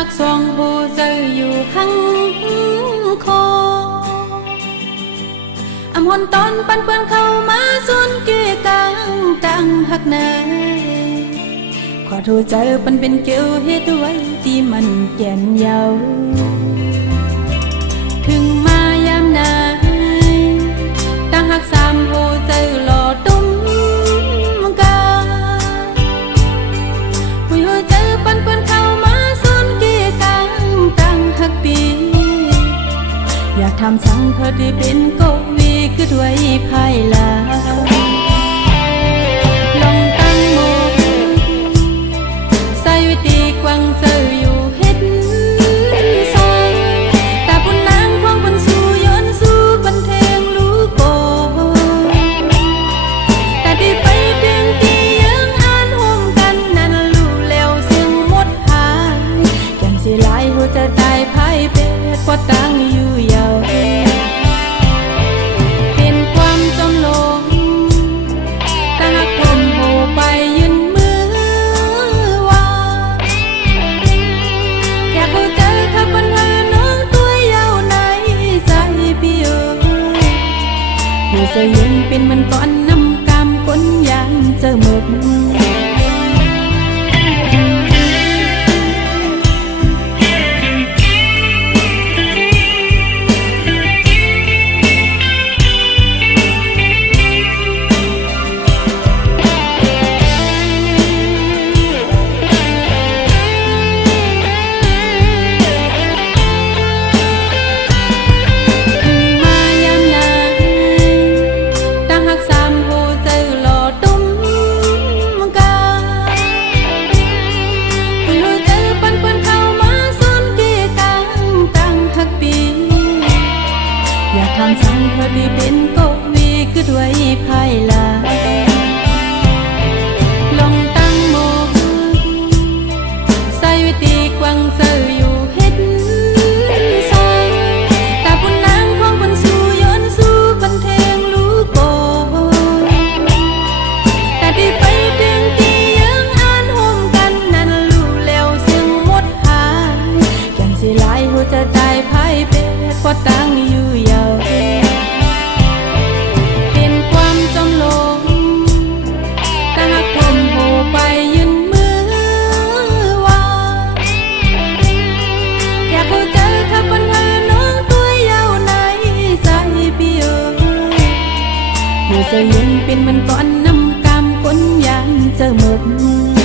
หักสองโบเจออยู่หังคออำหอนตอนปันเปื้อนเข้ามาส่วนเกี่ยกังจังหักเนยขอโทษใจปันเป็นเกี่ยวเหตุไว้ที่มันแก่นยาวถึงมายามนายตั้งหักสามโบเจอหล่อตุ้มกาหุยหัวเจอปันเปื้อนเข้ามาอยากทำสังพอดีเป็นกวีคือด้วยภายหลังลองตั้งโมใส่วิธีกวางเจออยู่เฮ็ดซอยแต่ปุ่นนางของปุ่นสู้ย้อนสู้บันเทงรู้โกแต่ที่ไปเพียงที่ยังอ่านห่มกันนั้นรู้แล้วเสียงหมดหายแก่นสิหลายหัวจะได้ภายเป็ดพอตั้งอยู่ยาวเป็นความจำลงตาหักผมโหไปยืนมือว่าแค่เข้าใจถ้าปัญหาน้องตัวยาวในใจพี่เอ๋ยอยู่เสียเย็นเป็นมันก้อนน้ำกำคนยามเจอหมดทำสังพอดีเป็นกวีคือด้วยภายหลังลองตั้งโมใส่วิธีกวางเจออยู่เฮ็ดซอยแต่ปุ่นนางของปุ่นสู้ย้อนสู้บันเทงรู้โกแต่ที่ไปเพียงที่ยังอ่านห่มกันนั้นรู้แล้วเสียงหมดหายแก่นสิหลายหัวจะได้ภายเป็ดพอตั้งอยู่ยาวเป็นความจำลงตาหักผมโหไปยืนมือว่าอยากเข้าใจถ้าปัญหาน้องตัวยาวในใจพี่เอ๋ยอยู่เสียเย็นเป็นมันก้อนน้ำกำคนยามเจอหมด